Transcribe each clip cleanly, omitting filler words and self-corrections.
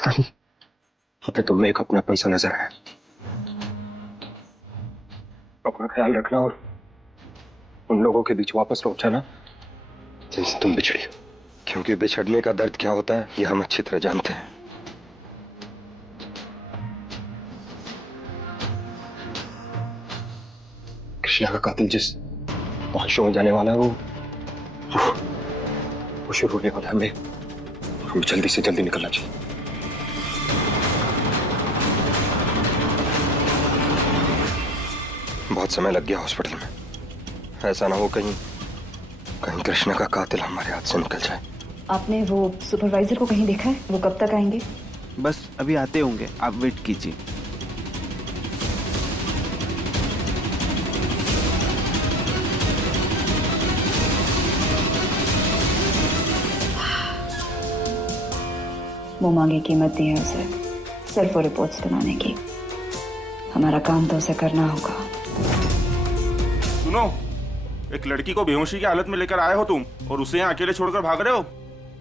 पता नहीं हमें तुम में एक अपना पैसा नजर आया। अपना ख्याल रखना और उन लोगों के बीच वापस लौट जाना जिनसे तुम बिछड़ी, क्योंकि बिछड़ने का दर्द क्या होता है ये हम अच्छी तरह जानते हैं। कृष्णा का कातिल जिस पहुंचों में जाने वाला है वो शुरू होने वाला है। हमें जल्दी से जल्दी निकलना चाहिए। बहुत समय लग गया हॉस्पिटल में, ऐसा ना हो कहीं कृष्णा का कातिल हमारे हाथ से निकल जाए। आपने वो सुपरवाइजर को कहीं देखा है? वो कब तक आएंगे? बस अभी आते होंगे, आप वेट कीजिए। वो मांगे कीमत दी है उसे, सिर्फ वो रिपोर्ट्स बनाने की। हमारा काम तो उसे करना होगा। सुनो, एक लड़की को बेहोशी की हालत में लेकर आए हो तुम और उसे यहाँ अकेले छोड़कर भाग रहे हो।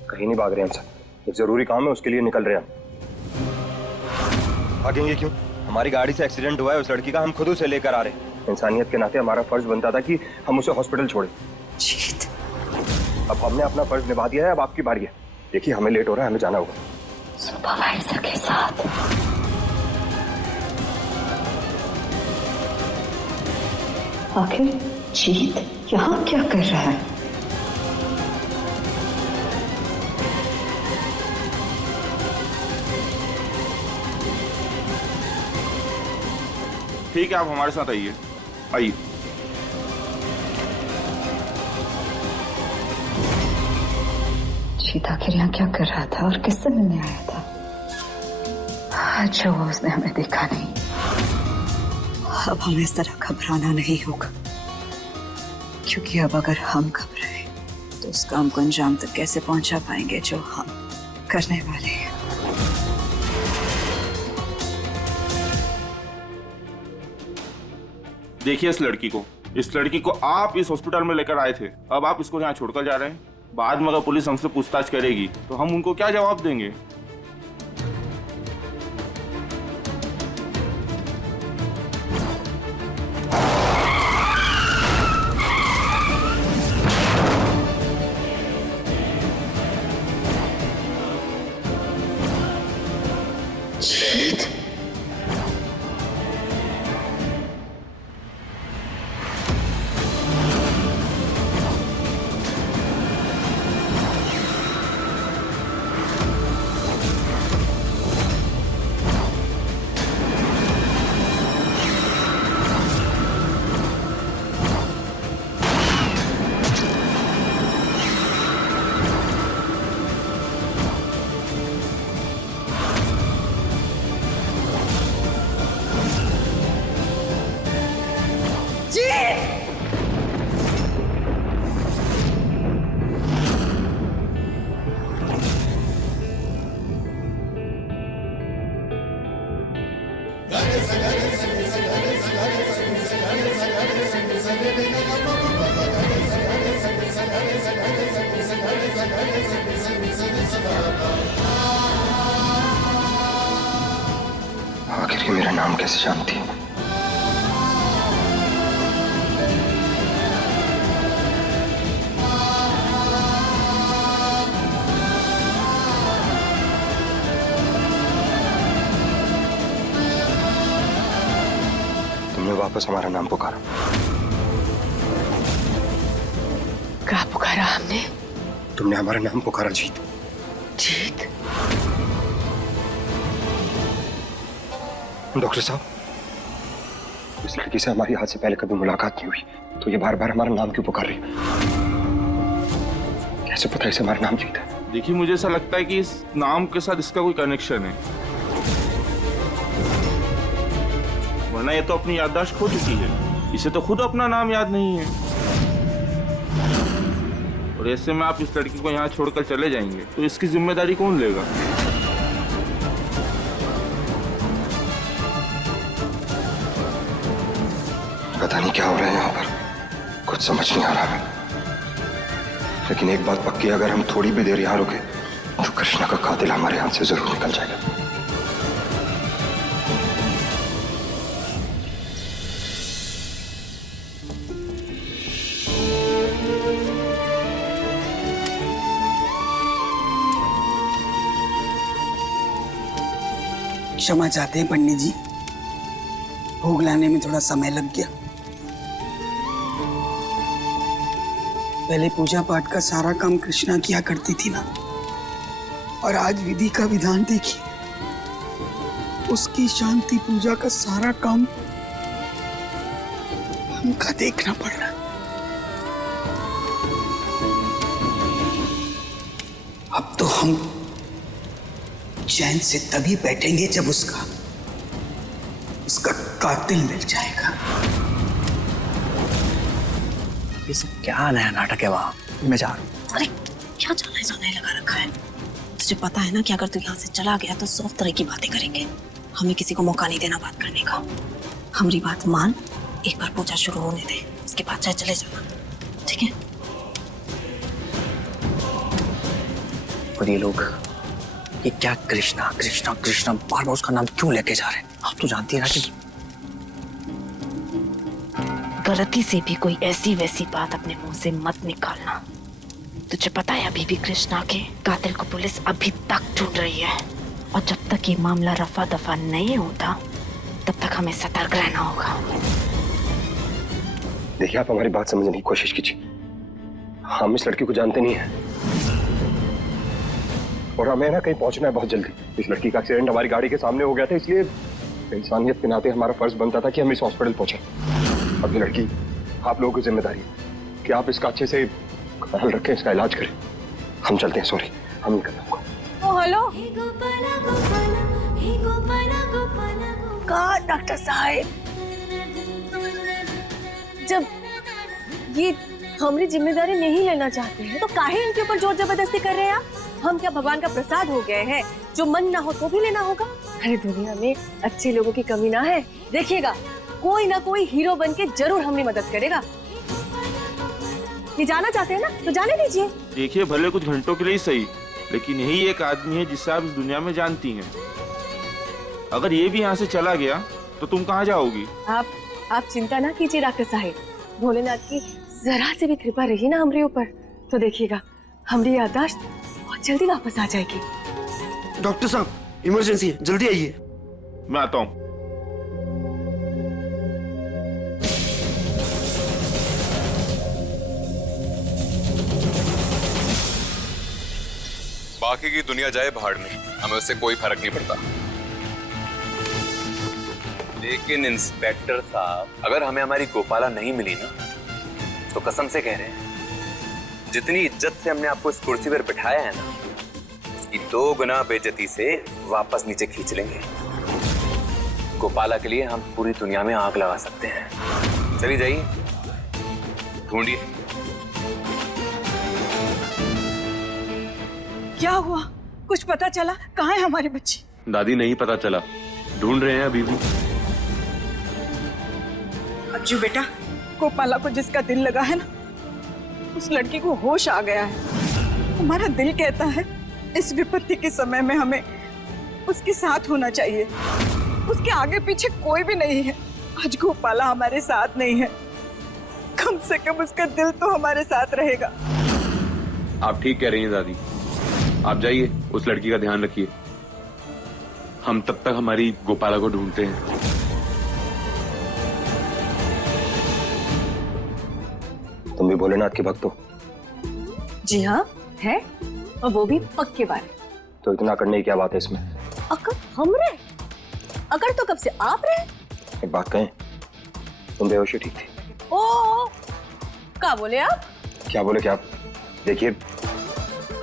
कहीं नहीं भाग रहे हम सर, एक जरूरी काम है उसके लिए निकल रहे हैं। भागेंगे क्यों? हमारी गाड़ी से एक्सीडेंट हुआ है उस लड़की का, हम खुद उसे लेकर आ रहे हैं। इंसानियत के नाते हमारा फर्ज बनता था कि हम उसे हॉस्पिटल छोड़े। जीत, अब हमने अपना फर्ज निभा दिया है, अब आपकी बारी है। देखिए हमें लेट हो रहा है, हमें जाना होगा। सुपरवाइजर के साथ आखिर जीत यहाँ क्या कर रहा है? ठीक है, आप हमारे साथ आइए। आइए। जीत आखिर यहाँ क्या कर रहा था और किससे मिलने आया था? अच्छा वो उसने हमें देखा नहीं। अब हमें इस तरह घबराना नहीं होगा, क्योंकि अब अगर हम घबराए तो उस काम को अंजाम तक कैसे पहुंचा पाएंगे जो हम करने वाले हैं। देखिए इस लड़की को आप इस हॉस्पिटल में लेकर आए थे, अब आप इसको यहाँ छोड़कर जा रहे हैं। बाद में अगर पुलिस हमसे पूछताछ करेगी तो हम उनको क्या जवाब देंगे? आखिर ये मेरा नाम कैसे जानती है? तुमने वापस हमारा नाम पुकारा। क्या पुकारा हमने? तुमने हमारा नाम पुकारा जीत। जीत? डॉक्टर साहब, इस लड़की से हमारी आज से पहले कभी मुलाकात नहीं हुई, तो ये बार बार हमारा नाम क्यों पुकार रही है? कैसे पता इसे हमारा नाम जीत है? देखिए मुझे ऐसा लगता है कि इस नाम के साथ इसका कोई कनेक्शन है, वरना ये तो अपनी याददाश्त खो चुकी है। इसे तो खुद अपना नाम याद नहीं है, और ऐसे में आप इस लड़की को यहाँ छोड़कर चले जाएंगे तो इसकी जिम्मेदारी कौन लेगा? पता नहीं क्या हो रहा है यहाँ पर, कुछ समझ नहीं आ रहा है। लेकिन एक बात पक्की है, अगर हम थोड़ी भी देर यहाँ रुके तो कृष्णा का कातिल हमारे हाथ से जरूर निकल जाएगा। क्षमा चाहते हैं पंडित जी, भोग लाने में थोड़ा समय लग गया। पहले पूजा पाठ का सारा काम कृष्णा किया करती थी ना, और आज विधि का विधान देखिए, उसकी शांति पूजा का सारा काम हमका देखना पड़ रहा है। अब तो हम चैन से तभी बैठेंगे जब उसका कातिल मिल जाएगा। ये सब क्या नया नाटक है वहां? मैं जा रहा हूँ। अरे क्या जाना जाने लगा रखा है? तुझे पता है ना कि अगर तू यहाँ से चला गया तो 100 तरह की बातें करेंगे। हमें किसी को मौका नहीं देना बात करने का। हमारी बात मान, एक बार पूजा शुरू होने दे, उसके बाद चाहे चले जाना, ठीक है? और ये लोग, ये क्या कृष्णा कृष्णा कृष्णा बार बार उसका नाम क्यों लेके जा रहे हैं? आप तो जानती है ना कि गलती से भी कोई ऐसी वैसी बात अपने मुंह से मत निकालना। तुझे पता है अभी भी कृष्णा के कातिल को पुलिस अभी तक ढूंढ रही है, और जब तक ये मामला रफा दफा नहीं होता तब तक हमें सतर्क रहना होगा। देखिए, आप हमारी बात समझने की कोशिश कीजिए। हम इस लड़की को जानते नहीं हैं, और हमें ना कहीं पहुंचना है बहुत जल्दी। इस लड़की का एक्सीडेंट हमारी गाड़ी के सामने हो गया था, इसलिए इंसानियत के नाते हमारा फर्ज बनता था कि हम इस हॉस्पिटल पहुंचे। अब ये लड़की आप लोगों की जिम्मेदारी है कि आप इसका अच्छे से ख्याल रखें, इसका इलाज करें। हम चलते हैं, सॉरी, हम नहीं करना होगा। ओ हेलो, कहा डॉक्टर साहब, जब ये हमारी जिम्मेदारी नहीं लेना चाहते हैं तो काहे इनके ऊपर जोर जबरदस्ती कर रहे हैं आप? हम क्या भगवान का प्रसाद हो गए हैं जो मन ना हो तो भी लेना होगा? अरे दुनिया में अच्छे लोगों की कमी ना है। देखिएगा, कोई ना कोई हीरो बन के जरूर हमारी मदद करेगा। ये जाना चाहते हैं ना तो जाने दीजिए। देखिए, भले कुछ घंटों के लिए ही सही, लेकिन यही एक आदमी है जिसे आप इस दुनिया में जानती हैं। अगर ये भी यहाँ से चला गया तो तुम कहाँ जाओगी? आप चिंता ना कीजिए डॉक्टर साहब, भोलेनाथ की जरा से भी कृपा रही ना हमारे ऊपर तो देखिएगा हमारी याददाश्त बहुत जल्दी वापस आ जाएगी। डॉक्टर साहब, इमरजेंसी है, जल्दी आइए। मैं आता हूँ। बाकी की दुनिया जाए भाड़ में, हमें उससे कोई फर्क नहीं पड़ता। लेकिन इंस्पेक्टर साहब, अगर हमें हमारी गोपाला नहीं मिली ना, तो कसम से कह रहे हैं, जितनी इज्जत से हमने आपको इस कुर्सी पर बिठाया है ना, उसकी 2 गुना बेइज्जती से वापस नीचे खींच लेंगे। गोपाला के लिए हम पूरी दुनिया में आग लगा सकते हैं। चलिए जाइए, ढूंढिए। क्या हुआ? कुछ पता चला? कहाँ है हमारी बच्ची? दादी, नहीं पता चला, ढूंढ रहे हैं अभी भी। अज्जू बेटा, गोपाला को जिसका दिल लगा है ना, उस लड़की को होश आ गया है। हमारा दिल कहता है इस विपत्ति के समय में हमें उसके साथ होना चाहिए। उसके आगे पीछे कोई भी नहीं है। आज गोपाला हमारे साथ नहीं है, कम से कम उसका दिल तो हमारे साथ रहेगा। आप ठीक कह रही हैं दादी, आप जाइए, उस लड़की का ध्यान रखिए। हम तब तक हमारी गोपाला को ढूंढते हैं। तुम भी भोलेनाथ के भक्त हो? जी हाँ, है, और वो भी पक्के बारे। तो इतना करने की क्या बात है इसमें? अगर हम रहे, अगर तो कब से आप रहे। एक बात कहें, तुम बेहोशी ठीक थी। ओ, क्या बोले आप? क्या बोले क्या? देखिए,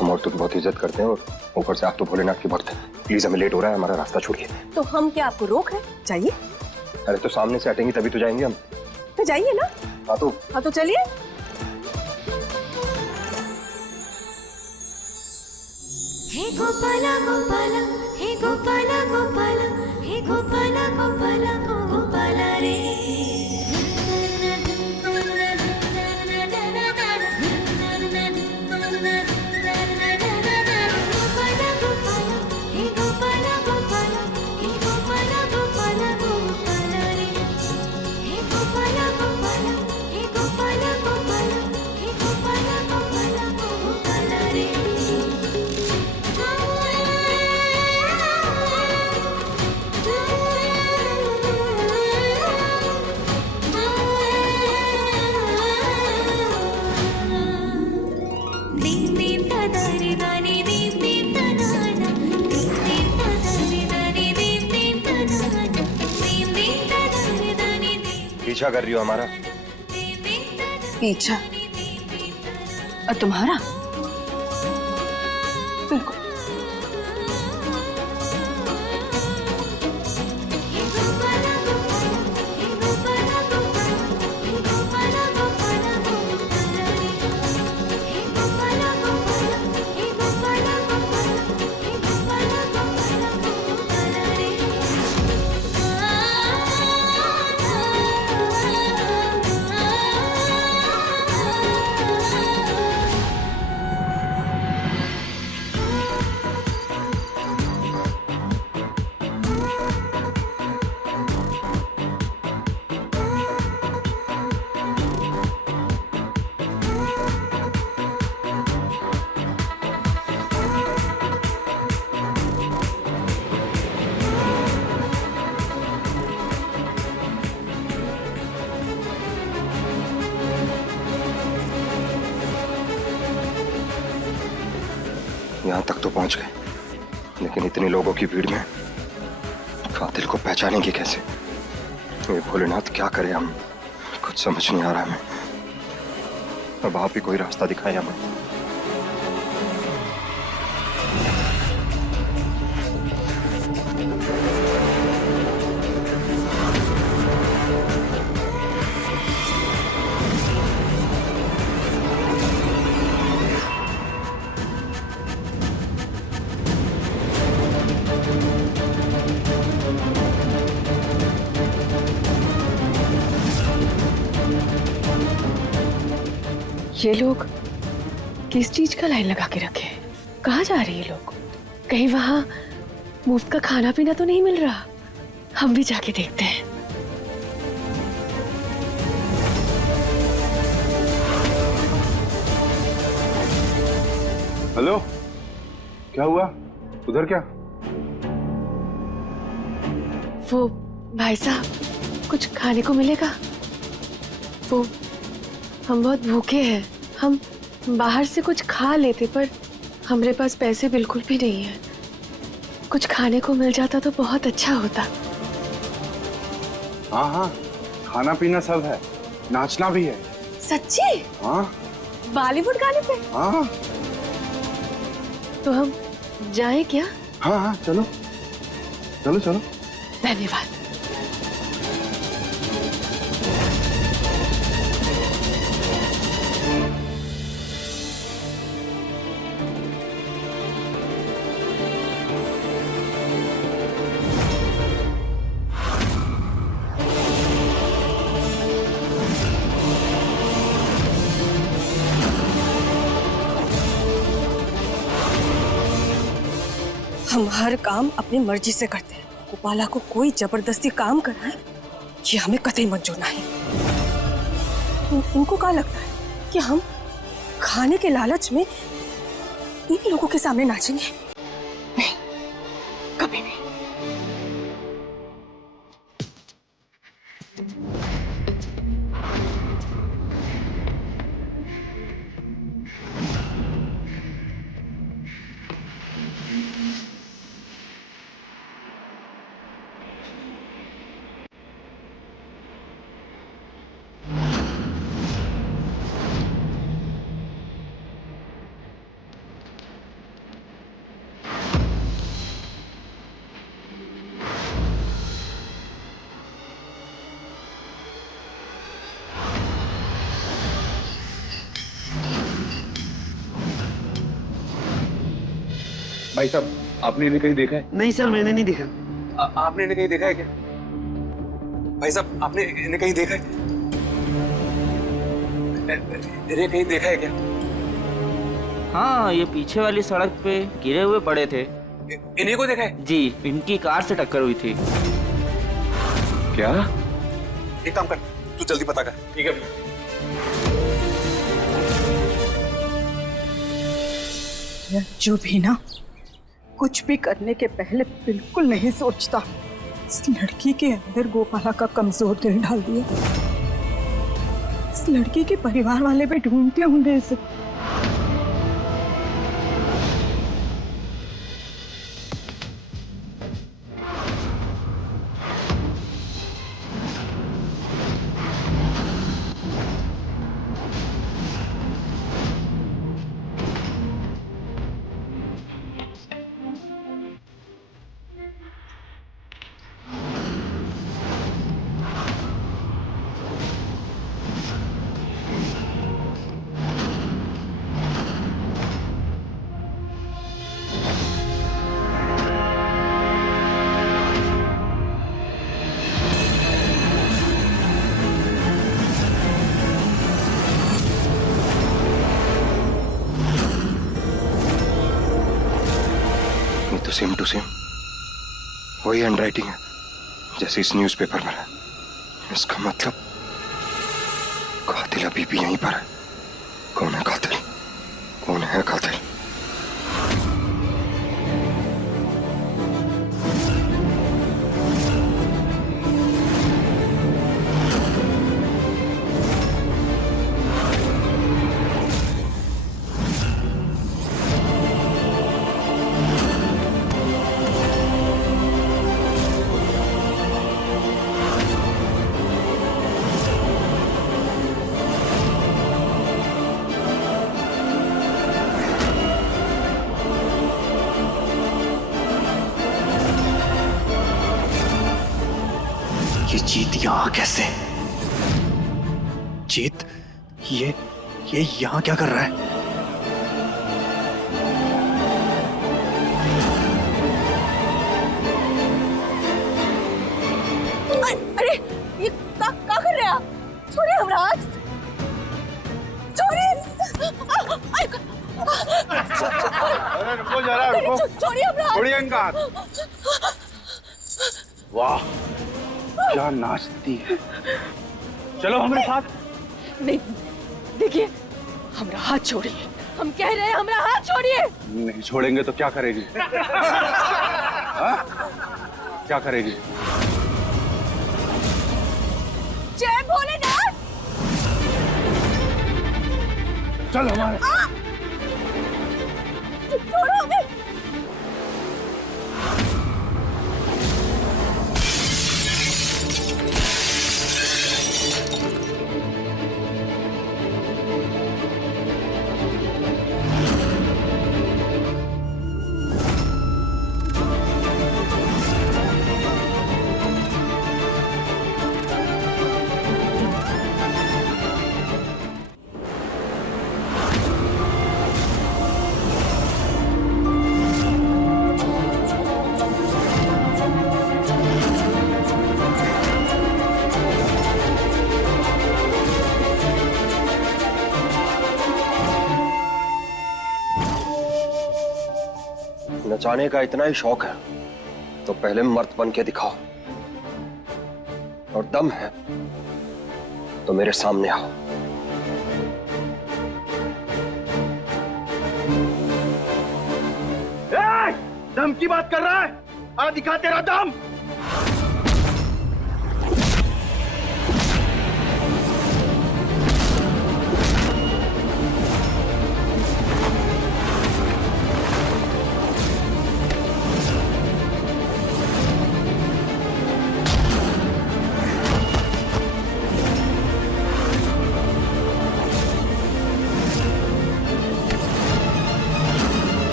हम औरतों की बहुत इज्जत करते हैं, और ऊपर से आप तो भोलेनाथ के भक्त हैं। प्लीज, हमें लेट हो रहा है, हमारा रास्ता छोड़िए। तो हम क्या आपको रोक है? जाइए। अरे तो सामने से हटेंगे तभी तो जाएंगे हम। तो जाइए ना। हाँ तो चलिए। हे गोपाला गोपाला, हे गोपाला गोपाला, हे गोपाला गोपाला गोपाला रे। पीछा कर रही हो हमारा? पीछा? और तुम्हारा? बिल्कुल। यहां तक तो पहुंच गए, लेकिन इतने लोगों की भीड़ में कातिल को पहचानेंगे कैसे? ये भोलेनाथ क्या करे, हम कुछ समझ नहीं आ रहा हमें। अब आप ही कोई रास्ता दिखाए हमें। ये लोग किस चीज का लाइन लगा के रखे हैं? कहाँ जा रहे हैं ये लोग? कहीं वहां मुफ्त का खाना पीना तो नहीं मिल रहा? हम भी जाके देखते हैं। हेलो, क्या हुआ? उधर क्या? वो भाई साहब, कुछ खाने को मिलेगा? वो हम बहुत भूखे हैं। हम बाहर से कुछ खा लेते, पर हमारे पास पैसे बिल्कुल भी नहीं है। कुछ खाने को मिल जाता तो बहुत अच्छा होता। हाँ हाँ, खाना पीना सब है, नाचना भी है। सच्ची? हाँ। बॉलीवुड गाने पे? हाँ। तो हम जाएं क्या? हाँ हाँ, चलो चलो चलो। धन्यवाद। हम हर काम अपनी मर्जी से करते हैं। गोपाला को कोई जबरदस्ती काम कराए, ये हमें कतई मंजूर नहीं। इनको क्या लगता है कि हम खाने के लालच में इन लोगों के सामने नाचेंगे? नहीं, कभी नहीं। भाई साहब, आपने इन्हें कहीं देखा है? नहीं सर, मैंने नहीं देखा। आपने इन्हें कहीं देखा है क्या? भाई साहब, आपने इन्हें कहीं देखा है? इन्हें कहीं देखा है क्या? हाँ, ये पीछे वाली सड़क पे गिरे हुए पड़े थे। इन्हीं को देखा है? जी, इनकी कार से टक्कर हुई थी। क्या? एक काम कर, तू जल्दी पता कर। ठीक है भैया। जो भी ना, कुछ भी करने के पहले बिल्कुल नहीं सोचता। इस लड़की के अंदर गोपाला का कमजोर दिल डाल दिया। इस लड़की के परिवार वाले भी ढूंढते होंगे इसे। सेम टू सेम वही हैंडराइटिंग है जैसे इस न्यूज़पेपर में है। इसका मतलब कातिल अभी भी यहीं पर है। कौन है कातिल? कौन है कातिल? ये जीत यहाँ कैसे? जीत ये यहाँ क्या कर रहा है? अरे ये का कर रहे आप? छोड़िए हमराज, छोड़िए। अरे रुको जरा, रुको। छोड़िए हमराज, छोड़िए इनका हाथ। वाह, क्या नाचती है। चलो हमारे साथ। नहीं, देखिए, हमारा हाथ छोड़िए। हम कह रहे हैं हमारा हाथ छोड़िए। नहीं छोड़ेंगे तो क्या करेगी? हाँ? क्या करेगी? जय भोलेनाथ। चल हमारे। छोड़ो हमें। नचाने का इतना ही शौक है तो पहले मर्द बन के दिखाओ, और दम है तो मेरे सामने आओ। दम की बात कर रहा है? आ दिखा तेरा दम।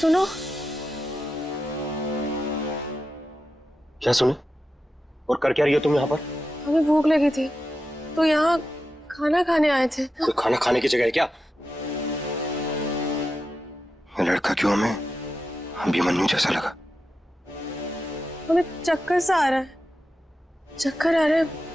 सुनो, क्या सुने? और कर क्या रही हो तुम यहाँ पर? हमें भूख लगी थी तो यहाँ खाना खाने आए थे। कोई खाना खाने की जगह है क्या? ये लड़का क्यों हमें अभिमन्यु जैसा लगा? हमें चक्कर सा आ रहा है, चक्कर आ रहा है।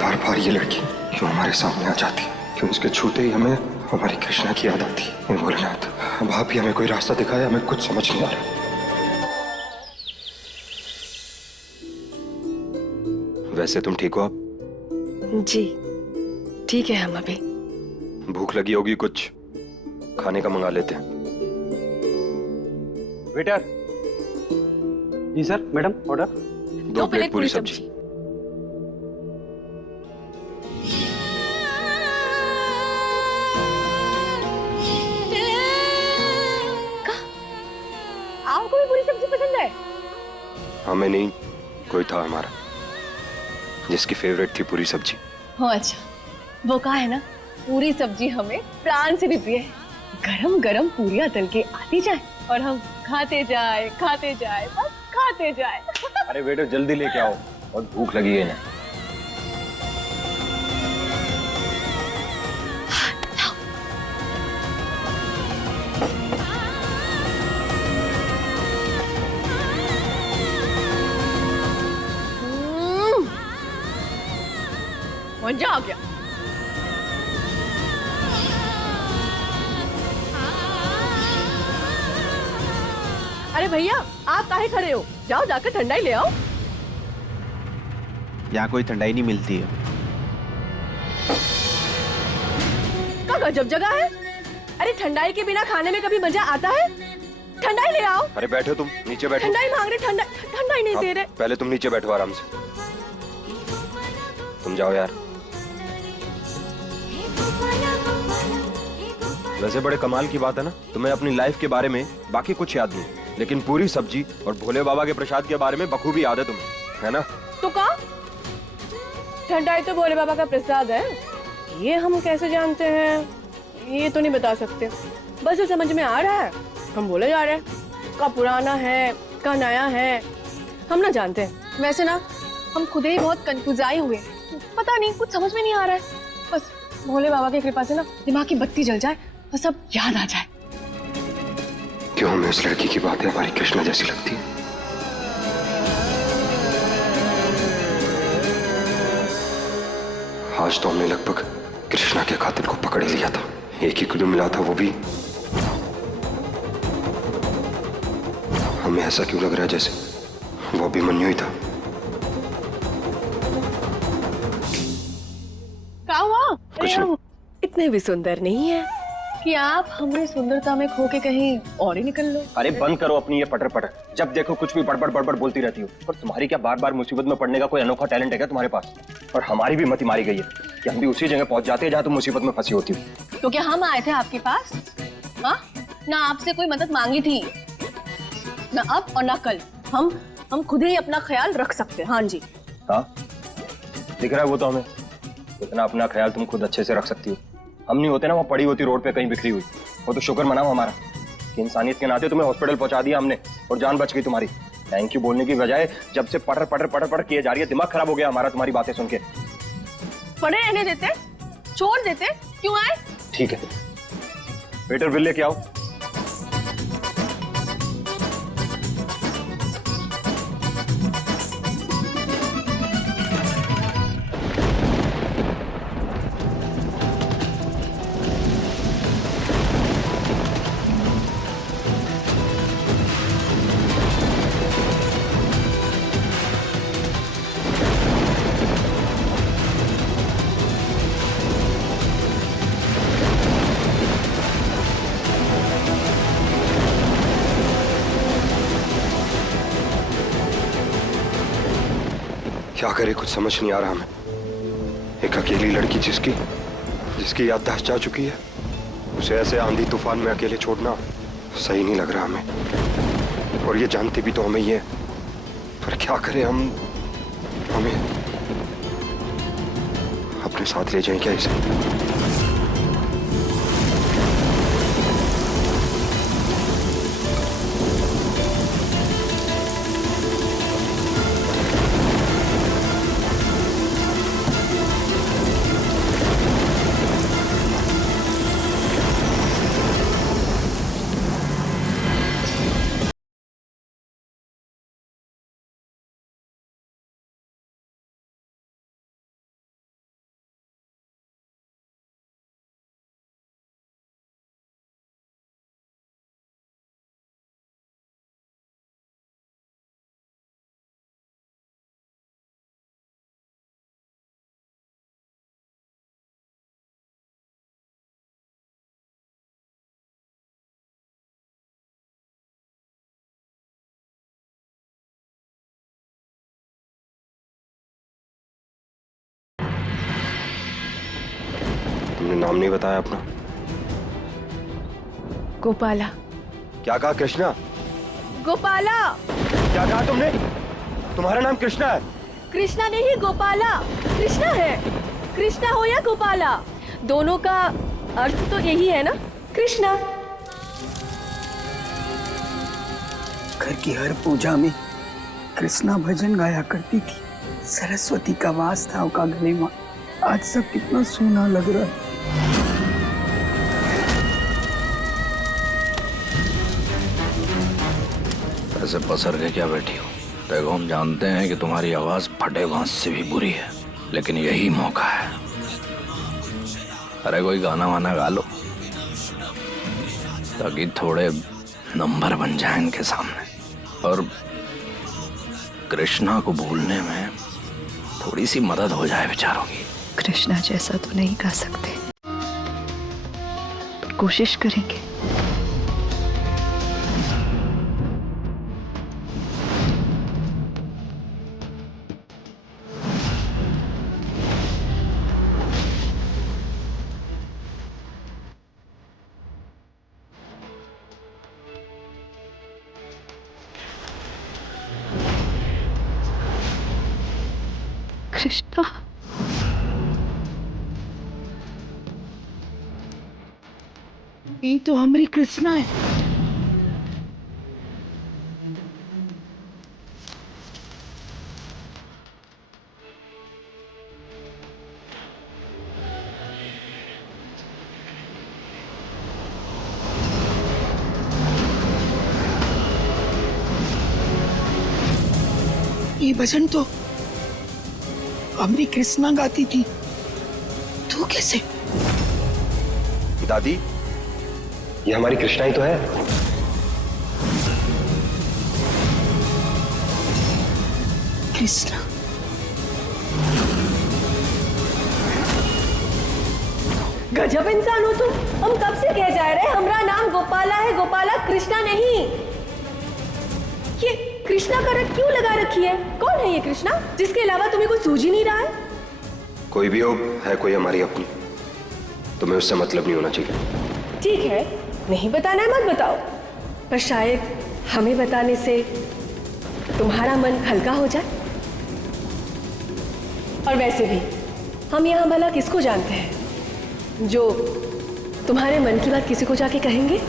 बार बार ये लड़की क्यों हमारे सामने आ जाती? क्यों उसके छूते ही हमें हमारी कृष्णा की याद आती? ये भोलेनाथ, अब आप ही हमें कोई रास्ता दिखाए, हमें कुछ समझ नहीं आ रहा। वैसे तुम ठीक हो? आप जी ठीक है, हम अभी। भूख लगी होगी, कुछ खाने का मंगा लेते हैं। वेटर। जी सर, मैडम ऑर्डर। 2 प्लेट पूरी सब्जी। आपको भी पूरी सब्जी पसंद है? हमें नहीं, कोई था हमारा जिसकी फेवरेट थी पूरी सब्जी। हो अच्छा, वो कहा है ना, पूरी सब्जी हमें प्राण से भी प्रिय है। गरम गरम पूरियां तल के आती जाए और हम खाते जाए बस खाते जाए। अरे वेटर जल्दी लेके आओ, बहुत भूख लगी है ना। मजा आ गया। अरे भैया, आप काहे खड़े हो? जाओ जाकर ठंडाई ले आओ। यहाँ कोई ठंडाई नहीं मिलती है। का गजब जगह है। अरे ठंडाई के बिना खाने में कभी मजा आता है? ठंडाई ले आओ। अरे बैठो तुम, नीचे बैठो। ठंडाई मांग रहे, ठंडाई नहीं दे रहे। पहले तुम नीचे बैठो आराम से। तुम जाओ यार। वैसे बड़े कमाल की बात है ना, तुम्हें अपनी लाइफ के बारे में बाकी कुछ याद नहीं, लेकिन पूरी सब्जी और भोले बाबा के प्रसाद के बारे में बखूबी याद है तुम्हें, है ना? तो का? ठंडाई तो भोले बाबा का प्रसाद है, ये हम कैसे जानते हैं ये तो नहीं बता सकते। बस ये समझ में आ रहा है, हम बोले जा रहे हैं। का पुराना है, का नया है, हम ना जानते हैं। वैसे ना हम खुद ही बहुत कंफ्यूजाई हुए, पता नहीं कुछ समझ में नहीं आ रहा है। बस भोले बाबा की कृपा से ना दिमाग की बत्ती जल जाए और सब याद आ जाए। क्यों हमें उस लड़की की बातें हमारी कृष्णा जैसी लगती है? आज तो हमने लगभग कृष्णा के कातिल को पकड़ लिया था। एक ही क्लू मिला था, वो भी। हमें ऐसा क्यों लग रहा है जैसे वो अभिमन्यु ही था? क्या हुआ? कुछ नहीं। इतने भी सुंदर नहीं है कि आप हमारी सुंदरता में खो के कहीं और ही निकल लो। अरे बंद करो अपनी ये पटर पटर, जब देखो कुछ भी बड़बड़ बड़बड़ बोलती रहती हो। और तुम्हारी क्या बार बार मुसीबत में पड़ने का कोई अनोखा टैलेंट है क्या तुम्हारे पास? और हमारी भी मति मारी गई है कि हम भी उसी जगह पहुंच जाते हैं जहां तुम मुसीबत में फंसी होती हो। तो क्या हम आए थे आपके पास? हाँ, ना आपसे कोई मदद मांगी थी, ना अब और ना कल। हम खुद ही अपना ख्याल रख सकते हैं। हाँ जी। हाँ, दिख रहा है वो तो हमें। इतना अपना ख्याल तुम खुद अच्छे से रख सकती हो। हम नहीं होते ना, वो पड़ी होती रोड पे कहीं बिखरी हुई। वो तो शुक्र मनाओ हमारा कि इंसानियत के नाते तुम्हें हॉस्पिटल पहुंचा दिया हमने और जान बच गई तुम्हारी। थैंक यू बोलने की बजाय जब से पटर पटर पटर पटर किए जा रही है, दिमाग खराब हो गया हमारा तुम्हारी बातें सुन के। पड़े रहने देते, छोड़ देते, क्यों आए? ठीक है, वेटर बिल लेके आओ। क्या करे, कुछ समझ नहीं आ रहा हमें। एक अकेली लड़की जिसकी याददाश्त जा चुकी है, उसे ऐसे आंधी तूफान में अकेले छोड़ना सही नहीं लग रहा हमें। और ये जानते भी तो हमें ही है, पर क्या करें हम। हमें अपने साथ ले जाएं क्या इसे? नाम नहीं बताया अपना। गोपाला। क्या कहा? कृष्णा? गोपाला। क्या कहा तुमने? तुम्हारा नाम कृष्णा है? कृष्णा नहीं, गोपाला। कृष्णा है। कृष्णा हो या गोपाला, दोनों का अर्थ तो यही है ना, कृष्णा। घर की हर पूजा में कृष्णा भजन गाया करती थी। सरस्वती का वास था उनका गले में। आज सब कितना सोना लग रहा है। ऐसे पसर के क्या बैठी हो? देखो, हम जानते हैं कि तुम्हारी आवाज फटे बांस से भी बुरी है, लेकिन यही मौका है। अरे कोई गाना वाना गा लो ताकि थोड़े नंबर बन जाए इनके सामने, और कृष्णा को भूलने में थोड़ी सी मदद हो जाए बेचारों की। कृष्णा जैसा तो नहीं गा सकते, पर कोशिश करेंगे। कृष्णा, ये तो हमारी कृष्णा है। ये भजन तो हमारी कृष्णा गाती थी। तू कैसे? दादी, ये हमारी कृष्णा ही तो है। कृष्णा? गजब इंसान हो तुम। हम कब से कह जा रहे हैं हमारा नाम गोपाला है, गोपाला, कृष्णा नहीं। ये कृष्णा का रट क्यों लगा रखी है? कौन है ये कृष्णा जिसके अलावा तुम्हें कुछ सूझ ही नहीं रहा है? कोई भी हो, है कोई हमारी अपनी, तुम्हें उससे मतलब नहीं होना चाहिए। ठीक है, नहीं बताना है मत बताओ, पर शायद हमें बताने से तुम्हारा मन हल्का हो जाए। और वैसे भी हम यहाँ भला किसको जानते हैं जो तुम्हारे मन की बात किसी को जाके कहेंगे?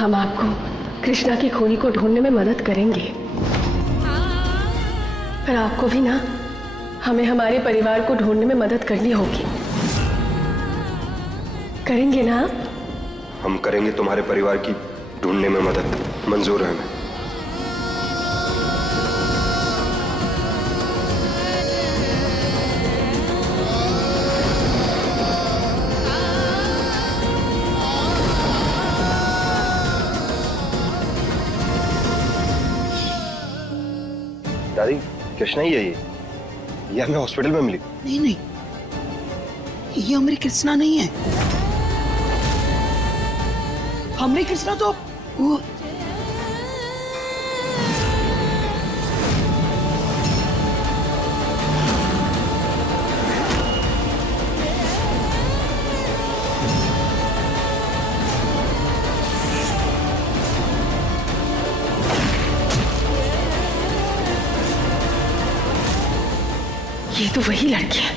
हम आपको कृष्णा की खोनी को ढूंढने में मदद करेंगे, पर आपको भी ना हमें हमारे परिवार को ढूंढने में मदद करनी होगी। करेंगे ना आप? हम करेंगे तुम्हारे परिवार की ढूंढने में मदद, मंजूर है हमें। कृष्णा ही है ये हमें हॉस्पिटल में मिली। नहीं नहीं, ये हमारी कृष्णा नहीं है। हमारी कृष्णा तो वो ये तो वही लड़की है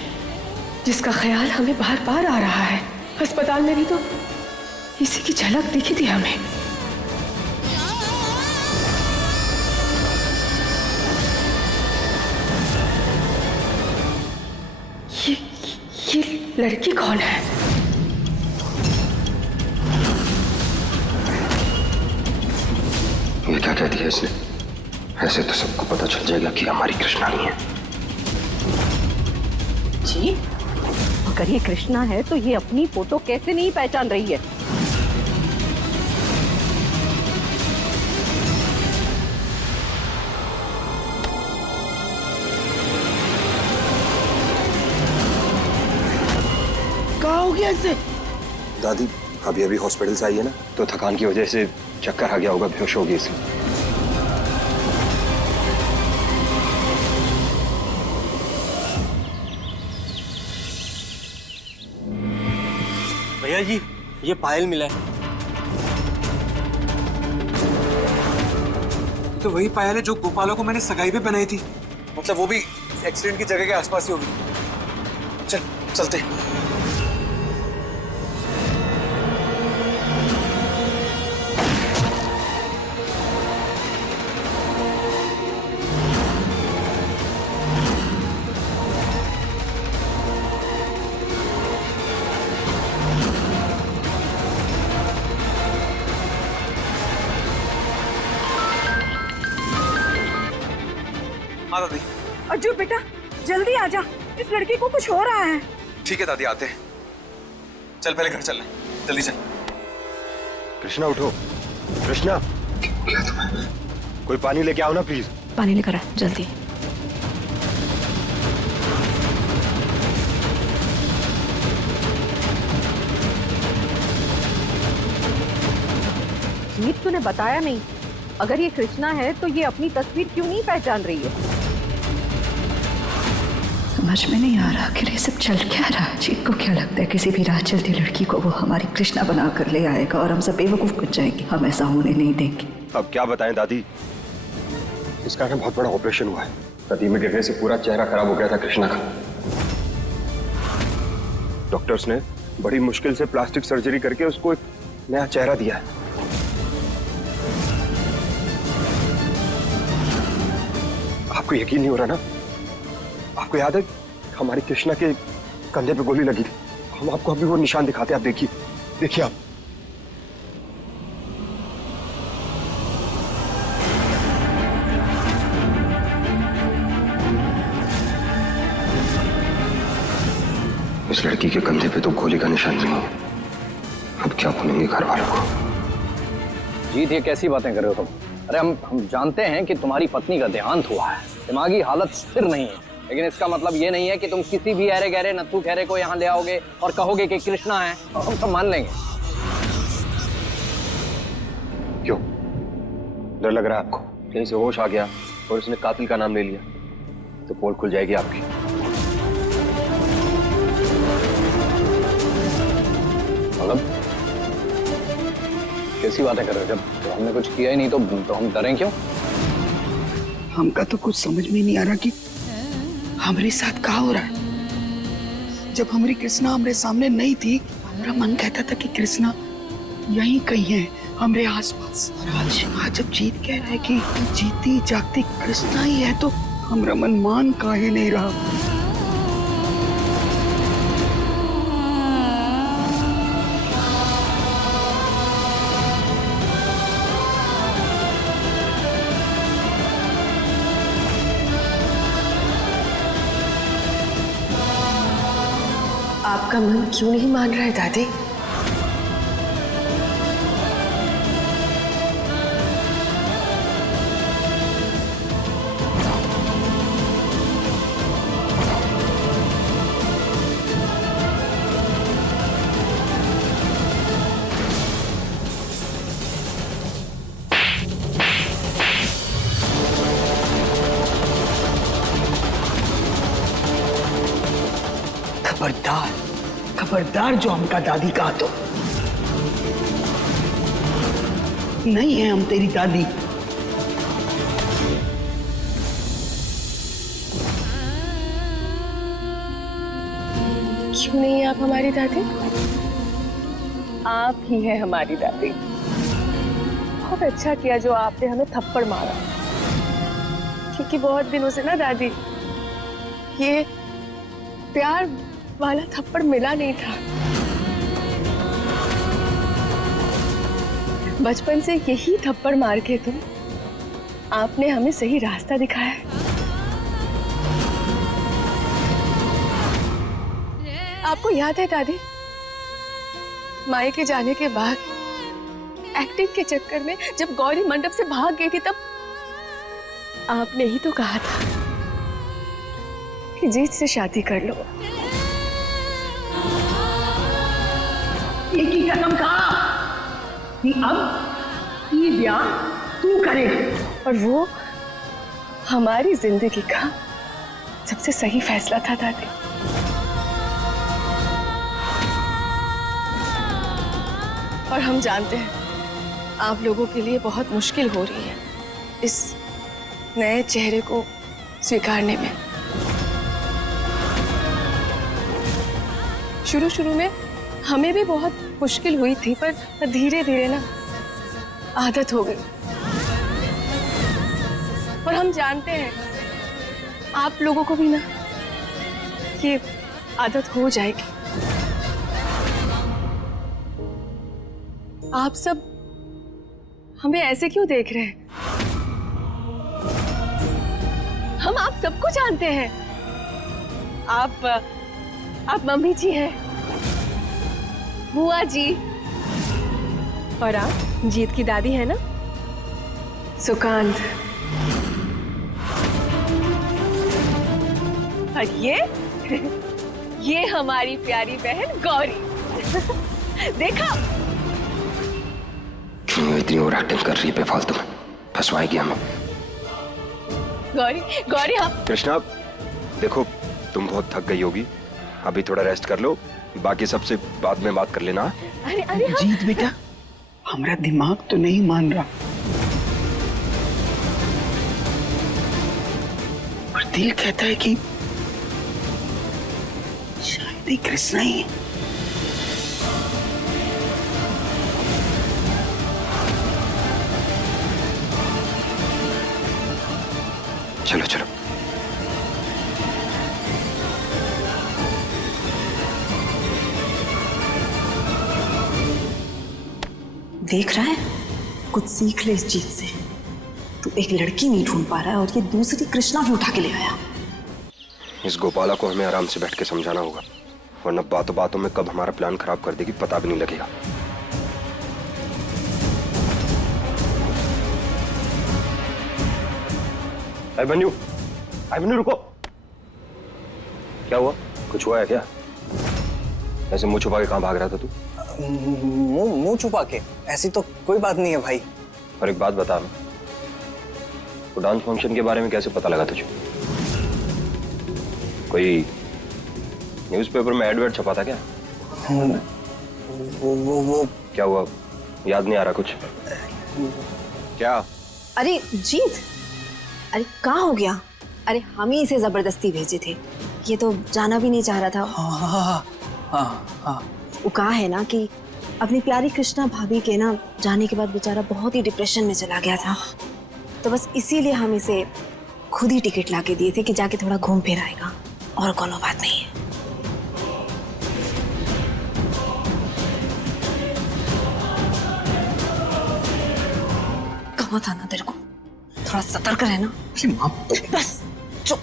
जिसका ख्याल हमें बार बार आ रहा है। अस्पताल में भी तो इसी की झलक दिखी थी हमें। ये लड़की कौन है? ये क्या कह दिया इसने? ऐसे तो सबको पता चल जाएगा कि हमारी कृष्णा नहीं है। जी, अगर ये कृष्णा है तो ये अपनी फोटो कैसे नहीं पहचान रही है? क्या हो गया इसे? दादी अभी अभी हॉस्पिटल से आई है ना, तो थकान की वजह से चक्कर आ गया होगा, बेहोश हो गई इसलिए। भैया जी, ये पायल मिला है। तो वही पायल है जो गोपाला को मैंने सगाई पे बनाई थी। मतलब वो भी एक्सीडेंट की जगह के आसपास ही होगी। चलते हैं। हाँ दादी। अर्जु बेटा जल्दी आ जा, इस लड़की को कुछ हो रहा है। ठीक है दादी, आते हैं। चल पहले घर चल रहे, जल्दी चल। कृष्णा उठो, कृष्णा कोई पानी लेके आओ ना प्लीज। पानी लेकर आ जल्दी। जीत तूने बताया नहीं, अगर ये कृष्णा है तो ये अपनी तस्वीर क्यों नहीं पहचान रही है? समझ में नहीं आ रहा कि ये सब चल क्या रहा है। जीत को क्या लगता है किसी भी राह चलती लड़की को वो हमारी कृष्णा बना कर ले आएगा और हम सब बेवकूफ बन जाएंगे? हम ऐसा होने नहीं देंगे। अब क्या बताएं दादी, इसका ना बहुत बड़ा ऑपरेशन हुआ है। नदी में गिरने से पूरा चेहरा खराब हो गया था कृष्णा का। डॉक्टर्स ने बड़ी मुश्किल से प्लास्टिक सर्जरी करके उसको एक नया चेहरा दिया है। आपको यकीन नहीं हो रहा ना? आपको याद है हमारी कृष्णा के कंधे पे गोली लगी थी? हम आपको अभी वो निशान दिखाते हैं, आप देखिए, देखिए आप। इस लड़की के कंधे पे तो गोली का निशान नहीं है। अब क्या बोलेंगे घर वालों को? जीत, ये कैसी बातें कर रहे हो तुम? अरे हम जानते हैं कि तुम्हारी पत्नी का देहांत हुआ है, दिमागी हालत स्थिर नहीं है, लेकिन इसका मतलब ये नहीं है कि तुम किसी भी अरे गहरे नत्थू खैरे को यहाँ ले आओगे और कहोगे कि कृष्णा है और हम सब मान लेंगे। क्यों डर लग रहा है आपको? कहीं से होश आ गया और उसने कातिल का नाम ले लिया तो पोल खुल जाएगी आपकी। मतलब कैसी बातें कर रहे हो? जब हमने कुछ किया ही नहीं तो हम डरें क्यों? हमका तो कुछ समझ में नहीं आ रहा कि हमारे साथ क्या हो रहा है। जब हमारी कृष्णा हमारे सामने नहीं थी, हमारा मन कहता था कि कृष्णा यहीं कहीं है हमारे आसपास। और आज जब जीत कह रहा है कि जीती जागती कृष्णा ही है, तो हमारा मन मान काहे नहीं रहा। आपका मन क्यों नहीं मान रहा है दादी? खबरदार, खबरदार जो हमका दादी कहा तो नहीं है हम तेरी दादी। क्यों नहीं आप हमारी दादी? आप ही हैं हमारी दादी। बहुत अच्छा किया जो आपने हमें थप्पड़ मारा, क्योंकि बहुत दिनों से ना दादी ये प्यार वाला थप्पड़ मिला नहीं था। बचपन से यही थप्पड़ मार के तो आपने हमें सही रास्ता दिखाया है। आपको याद है दादी, मायके जाने के बाद एक्टिंग के चक्कर में जब गौरी मंडप से भाग गई थी, तब आपने ही तो कहा था कि जीत से शादी कर लो। एक ही कसम खा कि अब ये ब्याह तू करे, और वो हमारी जिंदगी का सबसे सही फैसला था दादी। और हम जानते हैं आप लोगों के लिए बहुत मुश्किल हो रही है इस नए चेहरे को स्वीकारने में। शुरू शुरू में हमें भी बहुत मुश्किल हुई थी, पर धीरे धीरे ना आदत हो गई। और हम जानते हैं आप लोगों को भी ना ये आदत हो जाएगी। आप सब हमें ऐसे क्यों देख रहे हैं? हम आप सबको जानते हैं। आप मम्मी जी हैं, बुआ जी, और आप जीत की दादी है ना, सुकांत। और ये हमारी प्यारी बहन गौरी। देखा क्यों इतनी ओवर एक्टिंग कर रही है बेफालतू में, फंसवाएगी हमें। गौरी गौरी हम कृष्णा देखो, तुम बहुत थक गई होगी, अभी थोड़ा रेस्ट कर लो, बाकी सबसे बाद में बात कर लेना। अरे अरे जीत बेटा, हमारा दिमाग तो नहीं मान रहा और दिल कहता है कि शायद ही कृष्णा ही है। चलो चलो। देख रहा है, कुछ सीख ले इस चीज से। तू एक लड़की नहीं ढूंढ पा रहा है और ये दूसरी कृष्णा भी उठा के ले आया। इस गोपाला को हमें आराम से बैठ के समझाना होगा, वरना बातों बातों में कब हमारा प्लान खराब कर देगी पता भी नहीं लगेगा। अभिमन्यु रुको। क्या हुआ? कुछ हुआ है क्या? ऐसे मुंह छुपा के कहाँ भाग रहा था तू? मुंह छुपा के? ऐसी तो कोई बात नहीं है भाई। और एक बात बता, तो डांस फंक्शन के बारे में कैसे पता लगा तुझे? कोई न्यूज़पेपर में एडवर्ट छपा था क्या? वो क्या हुआ? याद नहीं आ रहा कुछ? क्या? अरे जीत, अरे कहाँ हो गया? अरे हम ही इसे जबरदस्ती भेजे थे, ये तो जाना भी नहीं चाह रहा था। हाँ। वो कहा है ना कि अपनी प्यारी कृष्णा भाभी के ना जाने के बाद बेचारा बहुत ही डिप्रेशन में चला गया था, तो बस इसीलिए हम इसे खुद ही टिकट ला के दिए थे कि जाके थोड़ा घूम फिर आएगा, और कोनो बात नहीं है। कहा था ना तेरे को, थोड़ा सतर्क रहना। बस चुप।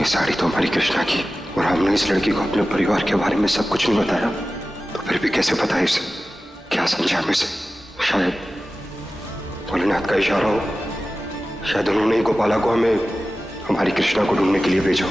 ये साड़ी तो हमारी कृष्णा की, और हमने इस लड़की को अपने परिवार के बारे में सब कुछ नहीं बताया, तो फिर भी कैसे पता है इसे? क्या समझा हमें से? शायद भोलेनाथ का इशारा हो, शायद उन्होंने ही गोपाला को हमें हमारी कृष्णा को ढूंढने के लिए भेजा।